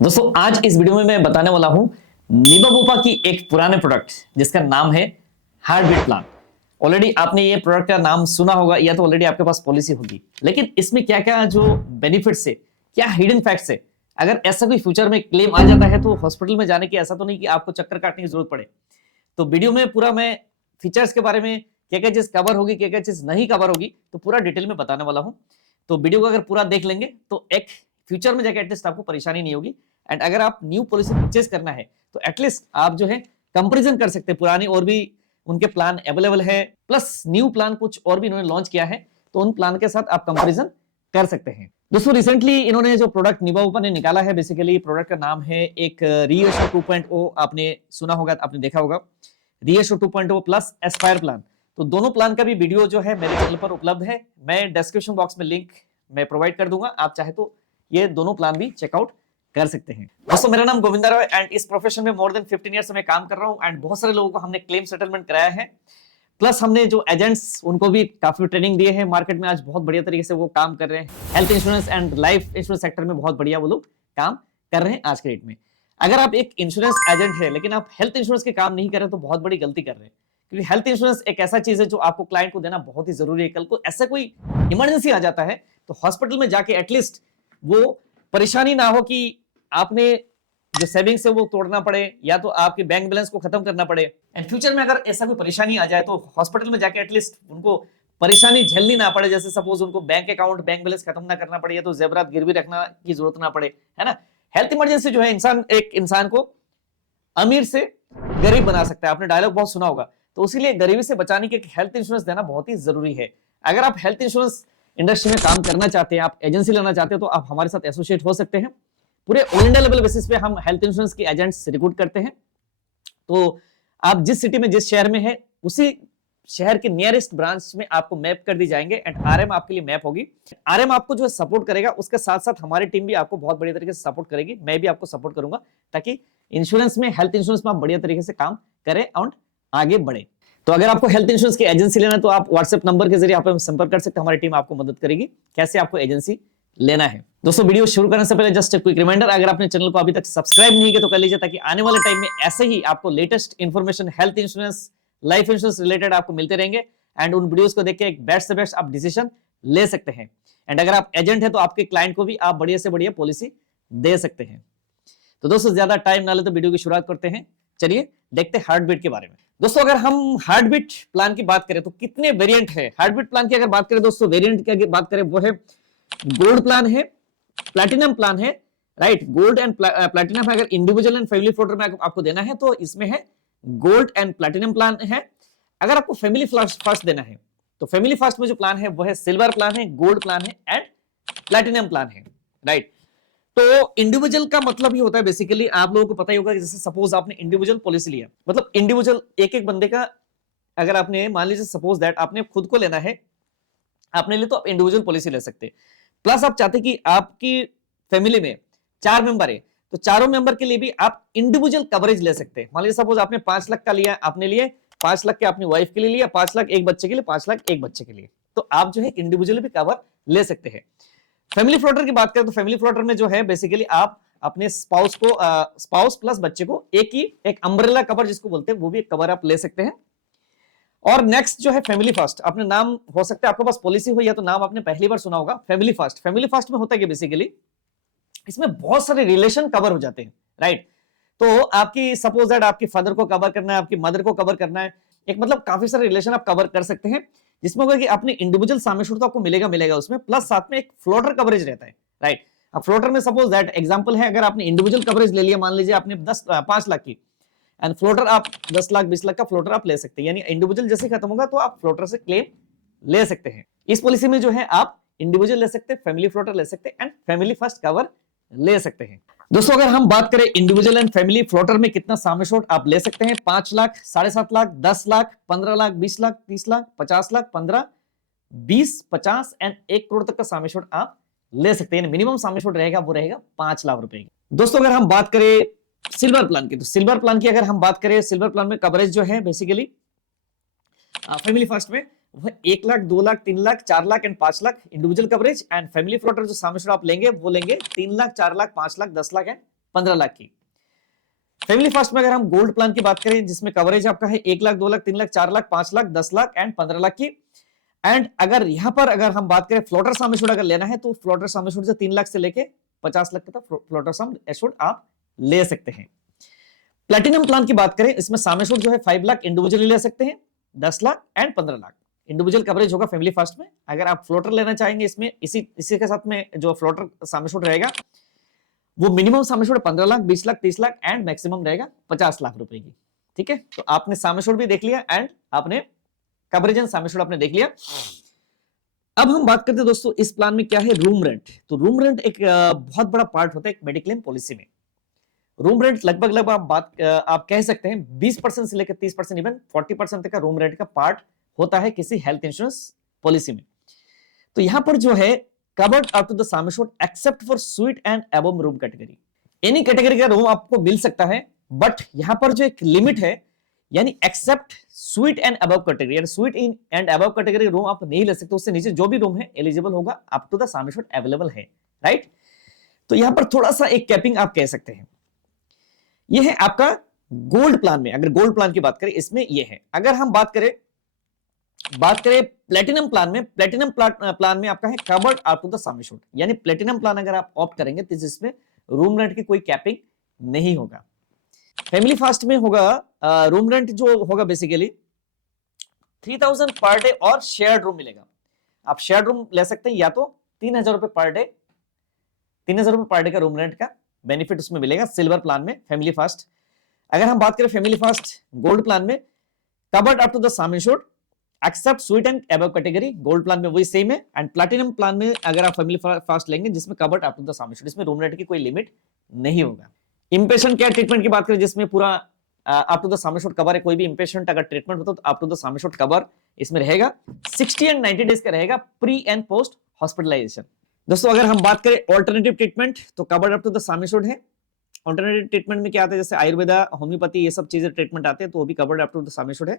दोस्तों आज इस वीडियो में मैं बताने वाला हूं निबाबूपा की एक पुराने प्रोडक्ट जिसका नाम है हार्ट बीट प्लान। ऑलरेडी आपने ये प्रोडक्ट का नाम सुना होगा या तो ऑलरेडी आपके पास पॉलिसी होगी, लेकिन इसमें क्या क्या जो बेनिफिट्स है, क्या हिडन फैक्ट्स है, अगर ऐसा कोई फ्यूचर में क्लेम आ जाता है तो हॉस्पिटल में जाने की ऐसा तो नहीं कि आपको चक्कर काटने की जरूरत पड़े। तो वीडियो में पूरा मैं फीचर्स के बारे में क्या क्या चीज कवर होगी, क्या क्या चीज नहीं कवर होगी, तो पूरा डिटेल में बताने वाला हूं। तो वीडियो को अगर पूरा देख लेंगे तो एक फ्यूचर में जाकर एटलीस्ट आपको परेशानी नहीं होगी। एंड अगर आप न्यू पॉलिसी परचेज करना है तो एटलीस्ट आप जो है कंपैरिजन कर सकते हैं, पुरानी और भी उनके प्लान अवेलेबल है, प्लस न्यू प्लान कुछ और भी इन्होंने लॉन्च किया है, तो उन प्लान के साथ आप कंपैरिजन कर सकते हैं। दोस्तों रिसेंटली इन्होंने जो प्रोडक्ट निबाबूपा ने निकाला है, बेसिकली प्रोडक्ट का नाम है एक रीएश्योर 2.0। आपने सुना होगा, आपने देखा होगा रीएश्योर 2.0 प्लस एस्पायर प्लान। तो दोनों प्लान का भी वीडियो जो है मेरे चैनल पर उपलब्ध है, मैं डिस्क्रिप्शन बॉक्स में लिंक मैं प्रोवाइड कर दूंगा, आप चाहे तो ये दोनों प्लान भी चेकआउट कर सकते हैं। दोस्तों मेरा नाम गोविंदा राव एंड इस प्रोफेशन में मोर देन 15 ईयर से मैं काम कर रहा हूं एंड बहुत सारे लोगों को हमने क्लेम सेटलमेंट कराया है, प्लस हमने जो एजेंट्स उनको भी काफी ट्रेनिंग दिए हैं। मार्केट में आज बहुत बढ़िया तरीके से वो काम कर रहे हैं, health insurance and life insurance sector में बहुत बढ़िया वो लोग काम कर रहे हैं आज के डेट में। अगर आप एक इंश्योरेंस एजेंट है लेकिन आप हेल्थ इंश्योरेंस के काम नहीं कर रहे तो बहुत बड़ी गलती कर रहे हैं, क्योंकि हेल्थ इंश्योरेंस एक ऐसा चीज है जो आपको क्लाइंट को देना बहुत ही जरूरी है। कल को ऐसा कोई इमरजेंसी आ जाता है तो हॉस्पिटल में जाके एटलीस्ट वो परेशानी ना हो कि आपने जो सेविंग्स है वो तोड़ना पड़े या तो आपके बैंक बैलेंस को खत्म करना पड़े। एंड फ्यूचर में अगर ऐसा कोई परेशानी आ जाए तो हॉस्पिटल में जाके एटलीस्ट उनको परेशानी झेलनी ना पड़े, जैसे सपोज उनको बैंक अकाउंट बैंक बैलेंस खत्म ना करना पड़े या तो जेवरात गिरवी रखना की जरूरत ना पड़े, है ना। हेल्थ इमरजेंसी जो है एक इंसान को अमीर से गरीब बना सकता है, आपने डायलॉग बहुत सुना होगा। तो उसीलिए गरीबी से बचाने के हेल्थ इंश्योरेंस देना बहुत ही जरूरी है। अगर आप हेल्थ इंश्योरेंस इंडस्ट्री में काम करना चाहते हैं, आप एजेंसी लेना चाहते हैं, तो आप हमारे साथ एसोसिएट हो सकते हैं। पूरे ऑल इंडिया लेवल बेसिस पे हम हेल्थ इंश्योरेंस के एजेंट्स रिक्रूट करते हैं। तो आप जिस सिटी में जिस शहर में है उसी शहर के नियरेस्ट ब्रांच में आपको मैप कर दी जाएंगे एंड आरएम आपके लिए मैप होगी। आरएम आपको जो है सपोर्ट करेगा, उसके साथ साथ हमारी टीम भी आपको बहुत बढ़िया तरीके से सपोर्ट करेगी, मैं भी आपको सपोर्ट करूंगा ताकि इंश्योरेंस में हेल्थ इंश्योरेंस में आप बढ़िया तरीके से काम करें और आगे बढ़े। तो अगर आपको हेल्थ इंश्योरेंस की एजेंसी लेना है तो आप व्हाट्सएप नंबर के जरिए आप संपर्क कर सकते हैं, हमारी टीम आपको मदद करेगी कैसे आपको एजेंसी लेना है। दोस्तों वीडियो शुरू करने से पहले जस्ट एक क्विक रिमाइंडर, अगर आपने चैनल को अभी तक सब्सक्राइब नहीं किया तो कर लीजिए ताकि आने वाले टाइम में ऐसे ही आपको latest information health insurance life insurance related आपको मिलते रहेंगे एंड उन वीडियोस को देख के एक बेस्ट से बेस्ट आप डिसीजन ले सकते हैं। एंड अगर आप एजेंट है तो आपके क्लाइंट को भी आप बढ़िया से बढ़िया पॉलिसी दे सकते हैं। तो दोस्तों ज्यादा टाइम ना ले तो वीडियो की शुरुआत करते हैं, चलिए देखते हैं हार्ट बीट के बारे में। दोस्तों अगर हम हार्ट बीट प्लान की बात करें तो कितने वेरिएंट है हार्ट बीट प्लान की, अगर बात करें दोस्तों वेरिएंट की बात करें वो है गोल्ड प्लान है, प्लैटिनम प्लान है, राइट। गोल्ड एंड प्लैटिनम अगर इंडिविजुअल एंड फैमिली फ्लोटर में आपको देना है तो इसमें है गोल्ड एंड प्लैटिनम प्लान है। अगर आपको फैमिली फर्स्ट देना है तो फैमिली फर्स्ट में जो प्लान है वो है सिल्वर प्लान है, गोल्ड प्लान है एंड प्लैटिनम प्लान है, राइट। तो इंडिविजुअल का मतलब ही होता है बेसिकली, आप लोगों को पता ही होगा, जैसे सपोज आपने इंडिविजुअल पॉलिसी लिया, मतलब इंडिविजुअल एक एक बंदे का, अगर आपने मान लीजिए सपोज दैट आपने खुद को लेना है आपने लिए तो आप इंडिविजुअल पॉलिसी ले सकते हैं। प्लस आप चाहते कि आपकी फैमिली में 4 मेंबर है तो चारों मेंबर के लिए भी आप इंडिविजुअल कवरेज ले सकते हैं। मान लीजिए सपोज आपने 5 लाख का लिया, आपने लिए 5 लाख के अपनी वाइफ के लिए लिया, 5 लाख एक बच्चे के लिए, 5 लाख एक बच्चे के लिए, तो आप जो है इंडिविजुअली भी कवर ले सकते हैं। फैमिली फ्लोटर की बात करें तो फैमिली फ्लोटर में जो है बेसिकली आप अपने स्पाउस प्लस बच्चे को एक अम्ब्रेला कवर जिसको बोलते हैं वो भी एक कवर आप ले सकते हैं। और नेक्स्ट जो है फैमिली फर्स्ट, अपने नाम हो सकता है आपके पास पॉलिसी हो या तो नाम आपने पहली बार सुना होगा फैमिली फर्स्ट। फैमिली फर्स्ट में होता है कि बेसिकली इसमें बहुत सारे रिलेशन कवर हो जाते हैं, राइट। तो आपकी सपोज दैट आपकी फादर को कवर करना है, आपकी मदर को कवर करना है, एक मतलब काफी सारे रिलेशन आप कवर कर सकते हैं, जिसमें होगा कि अपने इंडिविजुअल सम एश्योर्ड तो आपको मिलेगा उसमें, प्लस साथ में एक फ्लोटर कवरेज रहता है, राइट। अब फ्लोटर में सपोज दैट एग्जांपल है, अगर आपने इंडिविजुअल कवरेज ले लिया, मान लीजिए आपने 5 लाख की एंड फ्लोटर आप 10 लाख 20 लाख का फ्लोटर आप ले सकते हैं, यानी इंडिविजुअल जैसे खत्म होगा तो आप फ्लोटर से क्लेम ले सकते हैं। इस पॉलिसी में जो है आप इंडिविजुअल ले सकते हैं, फैमिली फ्लोटर ले सकते हैं एंड फैमिली फर्स्ट कवर ले सकते हैं। दोस्तों अगर हम बात करें इंडिविजुअल एंड फैमिली फ्लोटर में कितना सम एश्योर्ड आप ले सकते हैं, 5 लाख 7.5 लाख 10 लाख 15 लाख 20 लाख 30 लाख 50 लाख 15 20 50 एंड 1 करोड़ तक का सम एश्योर्ड आप ले सकते हैं। मिनिमम सम एश्योर्ड रहेगा वो रहेगा 5 लाख रुपए की। दोस्तों अगर हम बात करें सिल्वर प्लान की, तो सिल्वर प्लान की अगर हम बात करें, सिल्वर प्लान में कवरेज जो है बेसिकली फैमिली फर्स्ट में वो 1 lakh 2 lakh 3 lakh 4 lakh and 5 lakh individual coverage, and family floater जो सम एश्योर्ड आप लेंगे वो लेंगे 3 लाख 4 लाख 5 लाख 10 लाख एंड 15 लाख की। फैमिली फर्स्ट में अगर हम गोल्ड प्लान की बात करें जिसमें कवरेज आपका है 1 लाख, 2 लाख, 3 लाख, 4 लाख, 5 लाख, 10 लाख एंड 15 लाख की। एंड अगर यहां पर अगर हम बात करें फ्लोटर सम एश्योर्ड अगर लेना है तो फ्लोटर सम एश्योर्ड से 3 लाख से लेके 50 लाख तक फ्लोटर सम एश्योर्ड आप ले सकते हैं। प्लेटिनम प्लान की बात करें इसमें सम एश्योर्ड जो है 5 लाख इंडिविजुअली ले सकते हैं, 10 lakh and 15 lakh individual coverage होगा फैमिली फर्स्ट में। अगर आप फ्लोटर लेना चाहेंगे इसमें इसी के साथ में जो फ्लोटर सम एश्योर्ड रहेगा वो minimum sum assured 15 lakh, 20 lakh, 30 lakh and maximum रहेगा 50 लाख रुपए की। ठीक है, तो आपने सम एश्योर्ड भी देख लिया एंड आपने कवरेज एंड सम एश्योर्ड आपने देख लिया। अब हम बात करते हैं दोस्तों इस प्लान में क्या है, रूम रेंट। तो रूम रेंट एक बहुत बड़ा पार्ट होता है एक मेडिक्लेम पॉलिसी में। रूम रेंट लगभग आप कह सकते हैं 20% से लेकर 30%, इवन 40% तक का रूम रेंट का पार्ट होता है किसी हेल्थ इंश्योरेंस पॉलिसी में। तो यहां पर जो है covered up to the sum assured except for suite and above room category. Any category का रूम आपको मिल सकता है, बट यहां पर जो एक लिमिट है यानी except suite and above category, यानी suite in and above category room आप नहीं ले सकते, उससे नीचे जो भी रूम है एलिजिबल होगा up to the sum assured available है, राइट। तो यहां पर थोड़ा सा एक कैपिंग आप कह सकते हैं। यह है आपका गोल्ड प्लान में। अगर गोल्ड प्लान की बात करें इसमें यह है। अगर हम बात करें प्लेटिनम प्लान में, प्लेटिनम प्लान में आपका है covered up to the sum assured, यानी प्लेटिनम प्लान अगर आप ऑप्ट करेंगे तो इसमें रूम रेंट की कोई कैपिंग नहीं होगा। फैमिली फास्ट में होगा रूम रेंट जो होगा बेसिकली 3000 पर डे और शेयर्ड रूम मिलेगा। आप शेयर्ड रूम ले सकते हैं या तो 3000 रुपए पर डे, 3000 रुपए पर डे का रूम रेंट का बेनिफिट उसमें मिलेगा सिल्वर प्लान में फैमिली फास्ट। अगर हम बात करें फैमिली फास्ट गोल्ड प्लान में covered up to the sum assured except suite and above category, gold plan में वही सेम है। एंड प्लैटिनम प्लान में अगर आप फैमिली फास्ट लेंगे जिसमें covered up to the sum assured, इसमें रूम रेंट की कोई लिमिट नहीं होगा। इंपेशेंट केयर ट्रीटमेंट की बात करें जिसमें पूरा up to the sum assured cover है, कोई भी इंपेशेंट अगर ट्रीटमेंट होता तो up to the sum assured cover इसमें रहेगा। 60 एंड 90 डेज का रहेगा प्री एंड पोस्ट हॉस्पिटलाइजेशन। दोस्तों अगर हम बात करें ऑल्टरनेटिव ट्रीटमेंट तो covered up to the sum assured है। ऑल्टरनेटिव ट्रीटमेंट में क्या आता है, जैसे आयुर्वेदा, होम्योपैथी, ये सब चीजें ट्रीटमेंट आते हैं तो वो भी covered up to the sum assured है।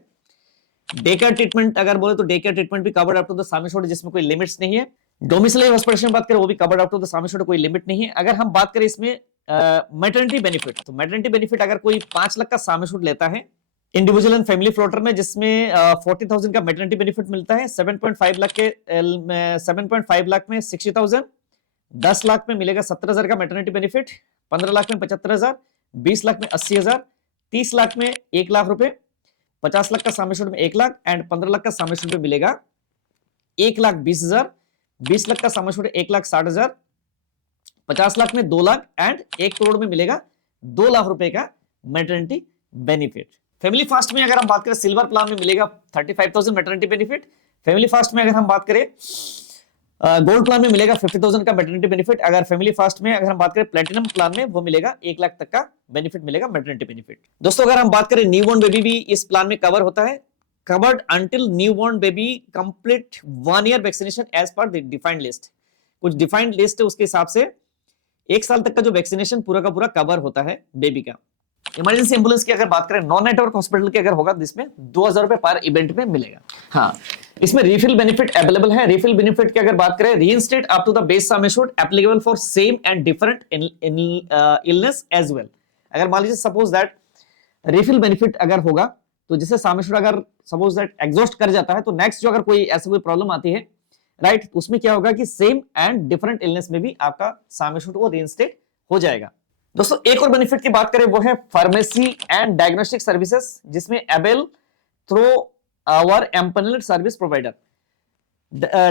डे केयर ट्रीटमेंट अगर बोले तो डे केयर ट्रीटमेंट भी covered up to the sum assured है, जिसमें कोई लिमिट्स नहीं है। डोमिसाइल हॉस्पिटल बात करें वो भी covered up to the sum assured, कोई लिमिट नहीं है। अगर हम बात करें इसमें मैटरनिटी बेनिफिट, तो मैटरनिटी बेनिफिट अगर कोई 5 लाख का सम एश्योर्ड लेता है इंडिविजुअल एंड फैमिली फ्लोटर में, जिसमें 40,000 का मैटरनिटी बेनिफिट मिलता है, 7.5 लाख में 60,000, 10 लाख में मिलेगा 17,000 का मैटरनिटी बेनिफिट, 15 लाख में 75,000, 20 लाख में 80,000, 30 लाख में 1 लाख रुपए, 50 लाख का सम एश्योर्ड में 1 लाख एंड 15 लाख का सम एश्योर्ड में मिलेगा 1,20,000, 20 लाख का सम एश्योर्ड 1,60,000, 50 लाख में 2 लाख एंड 1 करोड़ में मिलेगा 2 लाख रुपए का मैटरनिटी बेनिफिट। फैमिली फास्ट में अगर हम बात करें सिल्वर प्लान में मिलेगा 35,000 मैटरनिटी बेनिफिट। फैमिली फास्ट में अगर हम बात करें गोल्ड प्लान में मिलेगा 50,000 का मैटरनिटी बेनिफिट। अगर फैमिली फास्ट में अगर हम बात करें प्लैटिनम प्लान में वो मिलेगा 1 लाख तक का बेनिफिट मिलेगा मैटरनिटी बेनिफिट। दोस्तों अगर हम बात करें न्यूबॉर्न बेबी भी इस प्लान में कवर होता है, covered until newborn baby complete 1 year vaccination as per the defined list. कुछ डिफाइंड लिस्ट है उसके हिसाब से 1 साल तक का जो वैक्सीनेशन पूरा का पूरा कवर होता है बेबी का। इमरजेंसी एम्बुलेंस की अगर बात करें नॉन नेटवर्क हॉस्पिटल की अगर होगा जिसमें 2,000 रुपए पर इवेंट में मिलेगा। हाँ, इसमें रिफिल बेनिफिट अवेलेबल है। रिफिल बेनिफिट की अगर बात करें reinstate up to the base sum assured applicable for same and different illness as well. अगर मान लीजिए सपोज दैट रिफिल बेनिफिट अगर होगा तो जिससे सम एश्योर्ड अगर सपोज दैट एग्जॉस्ट कर जाता है तो नेक्स्ट जो अगर कोई ऐसी कोई प्रॉब्लम आती है राइट, उसमें क्या होगा कि सेम एंड डिफरेंट इलनेस में भी आपका सम एश्योर्ड वो रीइंस्टेट हो जाएगा। दोस्तों एक और बेनिफिट की बात करें वो है फार्मेसी एंड डायग्नोस्टिक सर्विसेज, जिसमें avail through our empanelled service provider.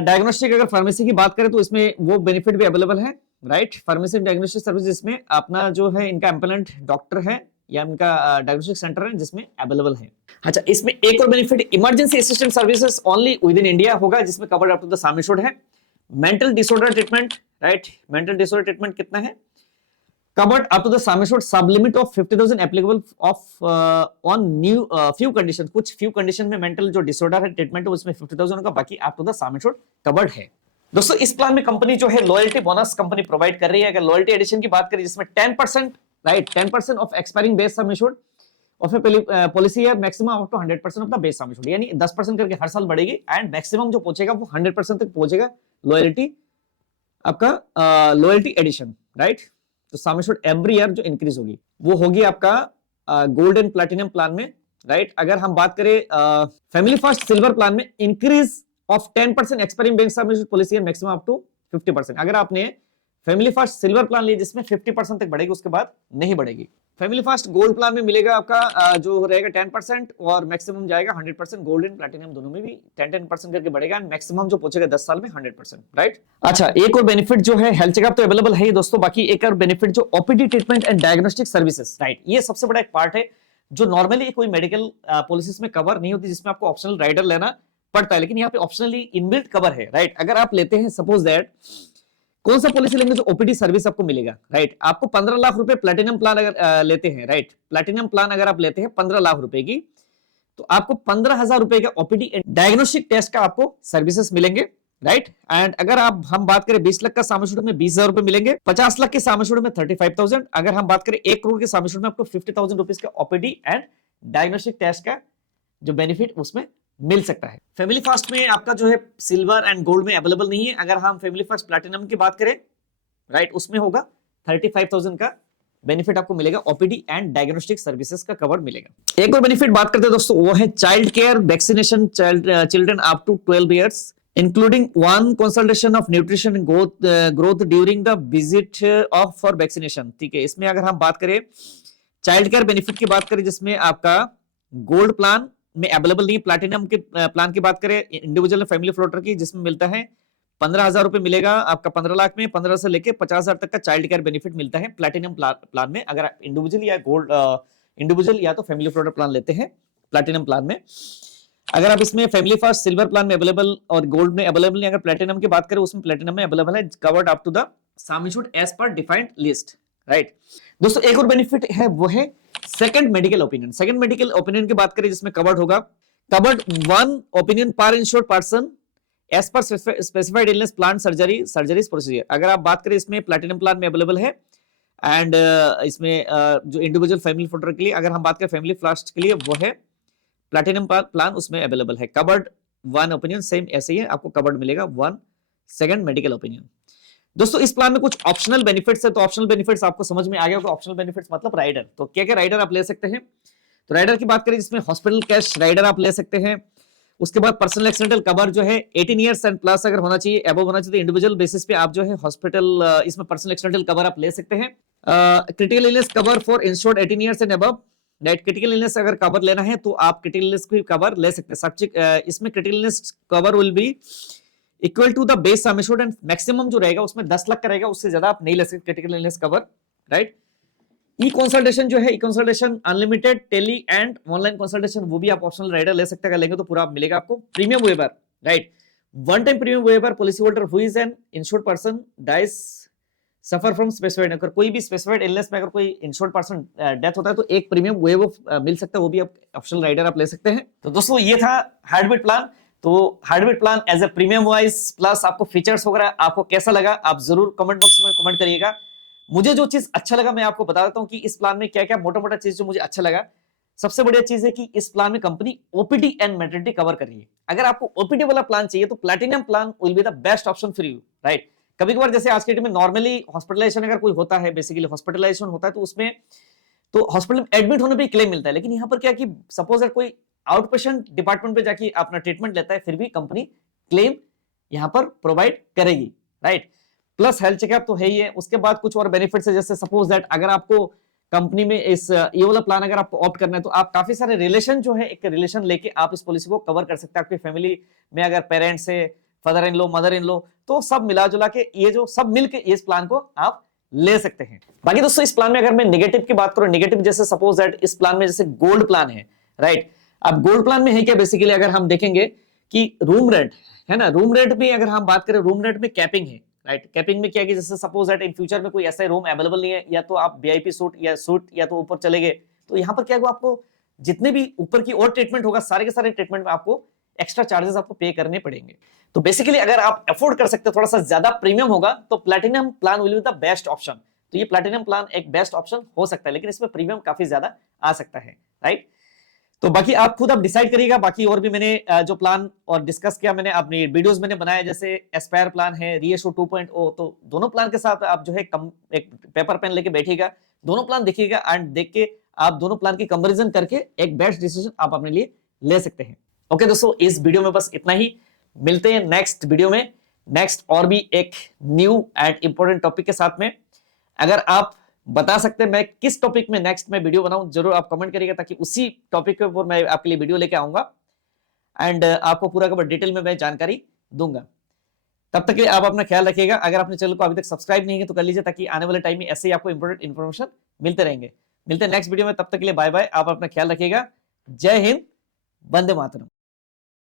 Diagnostic अगर फार्मेसी की बात करें तो इसमें वो बेनिफिट भी अवेलेबल है, राइट। फार्मेसी डायग्नोस्टिक सर्विस जिसमें अपना जो है इनका एम्पैनल्ड डॉक्टर है या इनका डायग्नोस्टिक सेंटर है जिसमें अवेलेबल है। अच्छा, इसमें एक और benefit emergency assistant services only within India होगा, जिसमें covered up to the sum assured है। Mental disorder treatment, right, mental disorder treatment कितना है, covered up to the sum assured sub limit of 50,000 applicable of on new few conditions। कुछ few condition में mental जो disorder है treatment उसमें 50,000 का, बाकी up to the sum assured covered है। दोस्तों इस प्लान में कंपनी जो है लॉयल्टी बोनस कंपनी प्रोवाइड कर रही है। अगर लॉयल्टी एडिशन की बात करें जिसमें 10%, right, 10% of expiring base sum assured of a policy है, maximum up to 100% of the base sum assured, यानी 10% करके हर साल बढ़ेगी एंड मैक्सिमम जो पहुंचेगा वो 100% तक पहुंचेगा लॉयल्टी आपका लॉयल्टी एडिशन, राइट। तो सम एश्योर्ड एवरी ईयर जो इंक्रीज होगी वो होगी आपका गोल्ड एंड प्लैटिनम प्लान में, राइट। अगर हम बात करें फैमिली फर्स्ट सिल्वर प्लान में, increase of 10% expiring bank sum assured policy maximum up to 50%। अगर आपने फैमिली फर्स्ट सिल्वर प्लान लिया जिसमें 50% तक बढ़ेगी, उसके बाद नहीं बढ़ेगी। फैमिली फर्स्ट गोल्ड प्लान में मिलेगा आपका जो रहेगा 10% और मैक्सिमम जाएगा 100%। गोल्ड एंड प्लैटिनम दोनों में भी 10% करके बढ़ेगा, मैक्सिमम जो पहुंचेगा 10 साल में 100%, राइट। अच्छा, एक और बेनिफिट जो है हेल्थ चेकअप तो अवेलेबल है ही दोस्तों, बाकी एक और बेनिफिट जो OPD treatment and diagnostic services, right, ये सबसे बड़ा एक पार्ट है जो नॉर्मली कोई मेडिकल पॉलिसीज में कवर नहीं होती, जिसमें आपको ऑप्शनल राइडर लेना पड़ता है, लेकिन यहाँ पे ऑप्शनली इनबिल्ट कवर है, राइट। अगर आप लेते हैं सपोज दैट, कौन सा पॉलिसी लेंगे जो ओपीडी सर्विस आपको मिलेगा, राइट। आपको 15 लाख रुपए प्लैटिनम प्लान अगर लेते हैं, राइट, प्लैटिनम प्लान अगर आप लेते हैं 15 लाख रुपए की, तो आपको 15,000 रुपए का ओपीडी डायग्नोस्टिक टेस्ट का आपको सर्विसेज मिलेंगे, राइट। एंड अगर आप हम बात करें 20 लाख का सम एश्योर्ड में 20,000 रुपए मिलेंगे, 50 लाख के सम एश्योर्ड में 35,000, अगर हम बात करें 1 करोड़ के सम एश्योर्ड में आपको 50,000 रुपीज का ओपीडी एंड डायग्नोस्टिक टेस्ट का जो बेनिफिट उसमें मिल सकता है। फैमिली फर्स्ट में आपका जो है सिल्वर एंड गोल्ड में अवेलेबल नहीं है। अगर हम फैमिली फर्स्ट प्लैटिनम की बात करें, राइट, उसमें होगा 35,000 का बेनिफिट आपको मिलेगा, ओपीडी एंड डायग्नोस्टिक सर्विसेज का कवर मिलेगा। एक और बेनिफिट बात करते हैं दोस्तों, वो है child care vaccination, children up to 12 years including 1 consultation of nutrition growth during the visit of for vaccination, ठीक है। इसमें अगर हम बात करें चाइल्ड केयर बेनिफिट की बात करें, जिसमें आपका गोल्ड प्लान में अवेलेबल नहीं, प्लैटिनम के प्लान की बात करें इंडिविजुअल फैमिली फ्लोटर की, जिसमें मिलता है 15,000 रुपए मिलेगा आपका 15 लाख में, 15 से लेके 50,000 तक का चाइल्ड केयर बेनिफिट मिलता है प्लैटिनम प्लान में। अगर आप इंडिविजुअल या गोल्ड इंडिविजुअल या तो फैमिली फ्लोटर प्लान लेते हैं प्लैटिनम प्लान में। अगर आप इसमें फैमिली फर्स्ट सिल्वर प्लान में अवेलेबल और गोल्ड में अवेलेबल नहीं, अगर प्लैटिनम की बात करें उसमें प्लैटिनम में अवेलेबल है, covered up to the sum assured as per defined list, right. दोस्तों एक और बेनिफिट है वो है second medical opinion. Second medical opinion की बात करें जिसमें कवर्ड होगा, कवर्ड 1 ओपिनियन पर insured person as per specified illness plan surgeries procedure. अगर आप बात करें इसमें प्लैटिनम प्लान में अवेलेबल है एंड इसमें जो इंडिविजुअल फैमिली फ्लोटर के लिए, अगर हम बात करें फैमिली फर्स्ट के लिए, वो है प्लैटिनम प्लान, उसमें अवेलेबल है कवर्ड 1 ओपिनियन, सेम ऐसे ही है, आपको कवर्ड मिलेगा 1 सेकंड मेडिकल ओपिनियन। दोस्तों इस प्लान में कुछ ऑप्शनल बेनिफिट्स है, तो ऑप्शनल बेनिफिट्स आपको समझ में आ गया होगा। ऑप्शनल बेनिफिट्स मतलब राइडर, तो क्या क्या राइडर आप ले सकते हैं, तो राइडर की बात करें जिसमें हॉस्पिटल कैश राइडर आप ले सकते हैं। उसके बाद पर्सनल एक्सीडेंटल कवर जो है 18 इयर्स एंड प्लस अगर होना चाहिए, अबव होना चाहिए, तो इंडिविजुअल बेसिस पे आप जो है हॉस्पिटल इसमें पर्सनल एक्सीडेंटल कवर आप ले सकते हैं। Critical illness cover for insured 18 years and above, right. Critical illness अगर कवर लेना है तो आप क्रिटिकल इलनेस की कवर ले सकते हैं। इसमें critical illness cover will be equal to the base sum assured and maximum जो रहेगा उसमें 10 लाख का रहेगा, उससे ज्यादा आप नहीं ले सकते critical illness cover, right. E consultation जो है, e consultation unlimited tele and online consultation, वो भी आप ऑप्शनल राइडर ले सकते हैं, लेंगे तो पूरा मिलेगा आपको। Premium waiver, right, one time premium waiver policy holder who is an insured person dies suffer from specified, अगर कोई भी स्पेसिफाइड इलनेस में अगर कोई इंश्योर्ड पर्सन डेथ होता है तो एक प्रीमियम वेवर मिल सकता है, वो भी आप ऑप्शनल राइडर आप ले सकते हैं। तो दोस्तों ये था हार्टबीट प्लान। तो heartbeat plan as a premium wise plus आपको फीचर्स वगैरह आपको कैसा लगा आप जरूर कमेंट बॉक्स में कमेंट करिएगा। मुझे जो चीज अच्छा लगा मैं आपको बता देता हूं कि इस प्लान में क्या क्या मोटा मोटा चीज जो मुझे अच्छा लगा। सबसे बढ़िया चीज है कि इस प्लान में company OPD and maternity cover कर रही है। अगर आपको ओपीडी वाला प्लान चाहिए तो platinum plan will be the best option for you, right. कभी कभार जैसे आज के डेट में नॉर्मली हॉस्पिटलाइजेशन अगर कोई होता है, बेसिकली हॉस्पिटलाइजेशन होता है तो उसमें तो हॉस्पिटल में एडमिट होने पे क्लेम मिलता है, लेकिन यहाँ पर क्या कि सपोज अगर कोई आउट पेशेंट डिपार्टमेंट पे जाके अपना ट्रीटमेंट लेता है फिर भी कंपनी क्लेम यहाँ पर प्रोवाइड करेगी, राइट। प्लस हेल्थ चेकअप तो है ही है। उसके बाद कुछ और बेनिफिट्स है, जैसे सपोज दैट अगर आपको कंपनी में इस ये वाला प्लान अगर आपको ऑप्ट करना है तो आप काफी सारे रिलेशन जो है, एक रिलेशन लेके आप इस पॉलिसी को कवर कर सकते हैं। आपकी फैमिली में अगर पेरेंट्स है, father in law, mother in law, तो सब मिला जुला के ये जो सब मिलके इस प्लान को आप ले सकते हैं। बाकी दोस्तों इस प्लान में अगर मैं नेगेटिव की बात करूं, नेगेटिव जैसे सपोज दैट इस प्लान में जैसे गोल्ड प्लान है, राइट। अब गोल्ड प्लान में है क्या, बेसिकली अगर हम देखेंगे कि रूम रेंट है ना, रूम रेंट में अगर हम बात करें रूम रेंट में कैपिंग है, राइट। कैपिंग में क्या है कि जैसे सपोज दैट इन फ्यूचर में कोई ऐसा रूम अवेलेबल नहीं है, या तो आप वीआईपी सूट या तो ऊपर चले गए, तो यहाँ पर क्या होगा, आपको जितने भी ऊपर की और ट्रीटमेंट होगा सारे के सारे ट्रीटमेंट में आपको एक्स्ट्रा चार्जेस आपको पे करने पड़ेंगे। तो बेसिकली अगर आप अफोर्ड कर सकते हो, थोड़ा सा ज्यादा प्रीमियम होगा, तो platinum plan will be the best option. तो ये प्लैटिनम प्लान एक बेस्ट ऑप्शन हो सकता है, लेकिन इसमें प्रीमियम काफी ज्यादा आ सकता है, राइट। तो बाकी आप खुद डिसाइड करिएगा। बाकी और भी मैंने जो प्लान और डिस्कस किया, मैंने अपनी वीडियोस मैंने बनाया, जैसे एस्पायर प्लान है, रीएशो 2.0, तो दोनों प्लान के साथ आप जो है एक पेपर पेन लेके बैठिएगा, दोनों प्लान देखिएगा एंड देख के आप दोनों प्लान की कंपैरिजन करके एक बेस्ट डिसीजन आप अपने लिए ले सकते हैं। ओके दोस्तों, इस वीडियो में बस इतना ही। मिलते हैं नेक्स्ट वीडियो में, नेक्स्ट और भी एक न्यू एंड इंपॉर्टेंट टॉपिक के साथ में। अगर आप बता सकते हैं मैं किस टॉपिक में नेक्स्ट में वीडियो बनाऊं, जरूर आप कमेंट करिएगा, ताकि उसी टॉपिक के ऊपर मैं आपके लिए वीडियो लेके आऊंगा एंड आपको पूरा का डिटेल में मैं जानकारी दूंगा। तब तक के लिए आप अपना ख्याल रखिएगा। अगर आपने चैनल को अभी तक सब्सक्राइब नहीं किया तो कर लीजिए, ताकि आने वाले टाइम में ऐसे ही आपको इंपॉर्टेंट इन्फॉर्मेशन मिलते रहेंगे। मिलते हैं नेक्स्ट वीडियो में, तब तक के लिए बाय बाय। आप अपना ख्याल रखिएगा। जय हिंद, वंदे मातरम।